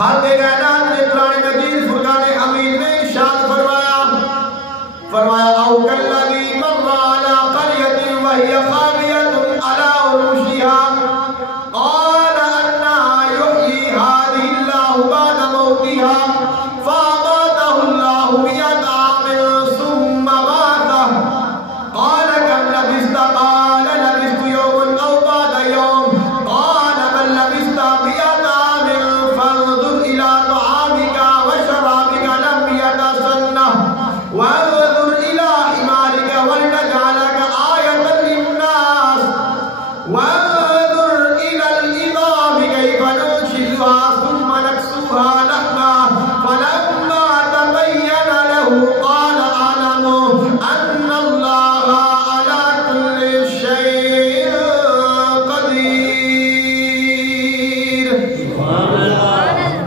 خالق کائنات نے قرآن مجید فرقان حمید میں ارشاد فرمایا او کالذی مر علی قریۃ وہی خاویۃ علی عروشها قال انا یحیی هذه اللہ بعد موتها فاماته اللہ 100 عام ثم ماتہ قال كم لبثت قال لبثت يوما او بعد يوم قال بل لبثت 100 عام فانظر الى طعامك وشرابك لم يتسنه وانظر الى حمارك ولنجعلك آية للناس وانظر الى العظام كيف ننشزها ثم نكسوها لحما فلما تبين له قال اعلم ان الله على كل شيء قدير.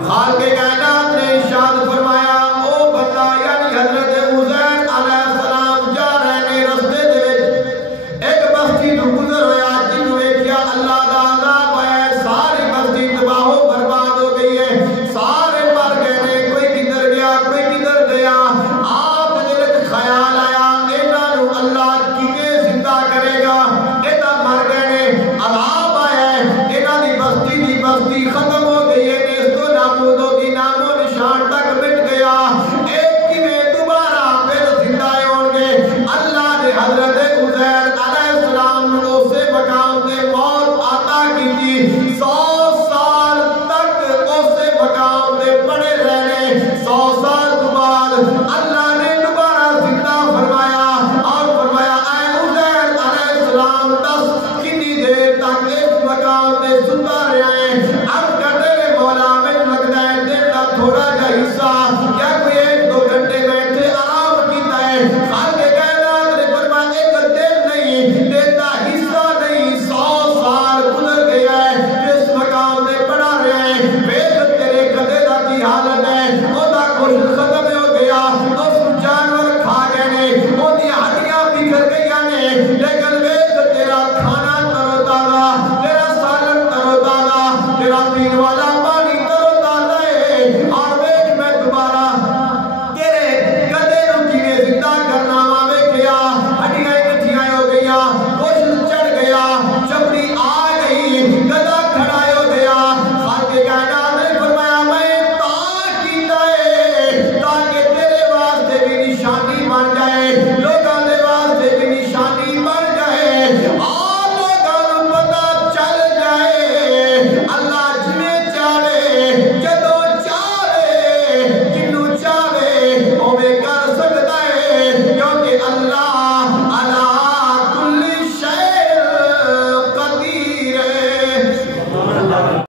خالق کائنات نے ارشاد فرمایا او بندہ یعنی حضرت عزیر علیہ السلام جا رہے نے رستے دے وچ ایک بستی تو گزر ہویا جن ویکھیا اللہ دا عذاب ہے ساری بستی تباہ و برباد ہو گئی ہے سارے مر گئے نے کوئی کدھر گیا کوئی کدھر گیا آپ دل وچ خیال آیا انہاں نوں اللہ کیویں زندہ کرے گا اے تاں مر گئے نے عذاب آیا ہے انہاں دی بستی ختم ہو گئی ہے نیستو نابود ہو گئی نام و نشان تک مٹ گیا ایک کیویں دوبارہ پھر زندہ ہون گے اللہ نے حضرت عزیر علیہ السلام نوں اسے مقام تے موت عطا کی 100 سال تک اسے مقام تے پڑے رہنے 100 سال کے بعد اللہ نے دوبارہ زندہ فرمایا اور فرمایا اے عزیر علیہ السلام دس کتنی دیر تک اس مقام تے زندہ رہے عرض کرتے ہوئے مولا میں لگتا ہے دل کا تھوڑا جا حصہ